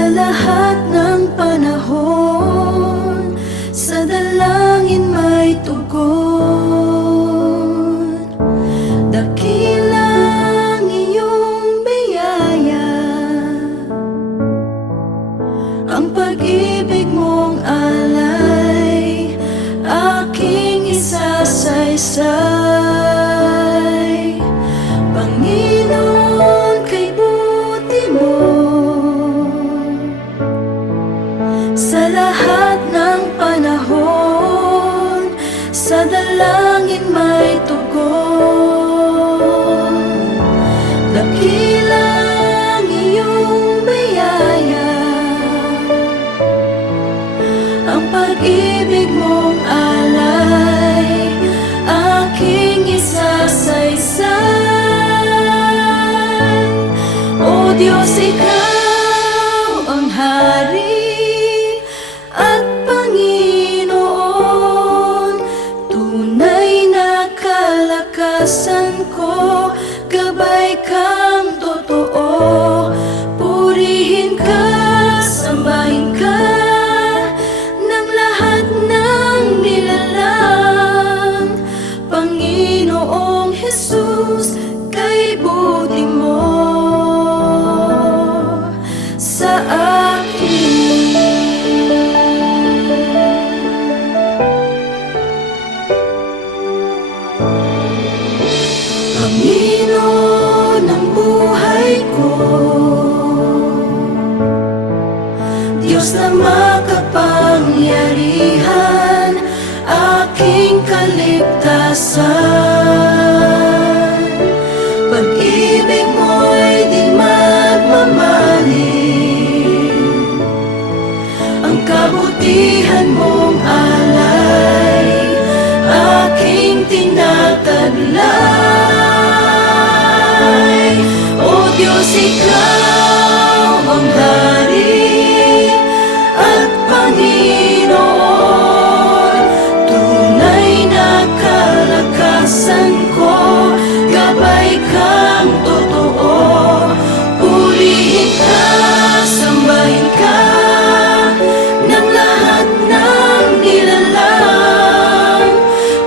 Sa lahat ng panahon, sa dalangin may tugon. Dakilang iyong biyaya, ang pag-ibig mong alay, aking isasaysay. Panginoon, kay buti mo, sa lahat ng panahon, sa dalangin may tugon. Dakilang iyong biyaya, ang pag-ibig mong alay, aking isasaysay. O Diyos, ikaw ang hari at Panginoon, tunay na kalakasan ko, gabay kang totoo. Purihin ka, sambahin ka ng lahat ng nilalang. Panginoong Jesus, kay buti mo sa akin. Panginoon ng buhay ko, Diyos na makapangyarihan, aking kaligtasan. Pag-ibig mo'y di magmamaling, ang kabutihan mong alay, aking tinataglay. O Diyos, ikaw ang hari at Panginoon, tunay na kalakasan ko, gabay kang totoo. Purihin ka, sambahin ka ng lahat ng nilalang.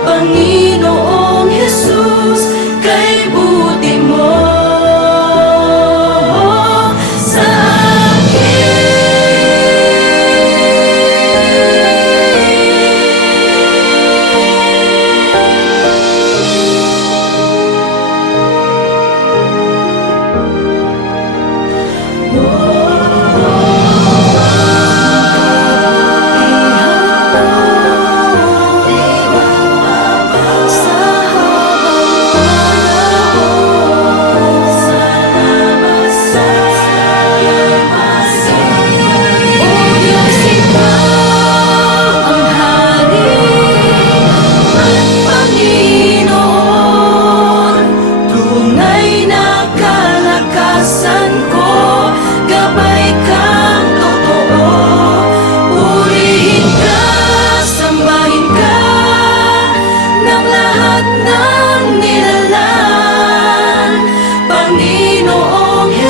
Panginoong Jesus, kay buti mo sa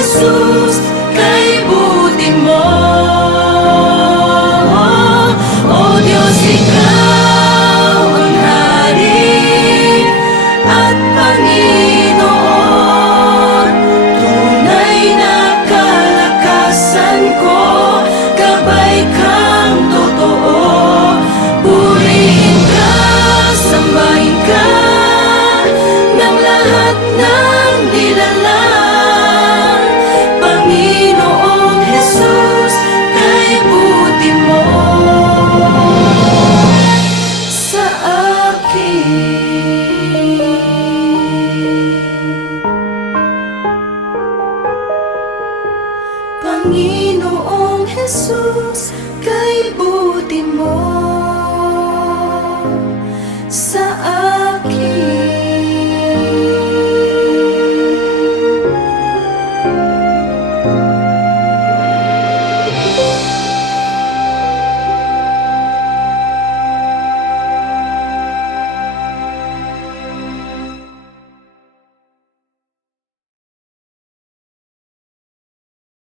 Jesus, kay buti mo. O Diyos, ikaw ang hari at Panginoon, tunay na kalakasan ko, gabay kang totoo. Purihin ka, sambahin ka ng lahat ng nilalang. Panginoong Jesus, kay buti mo.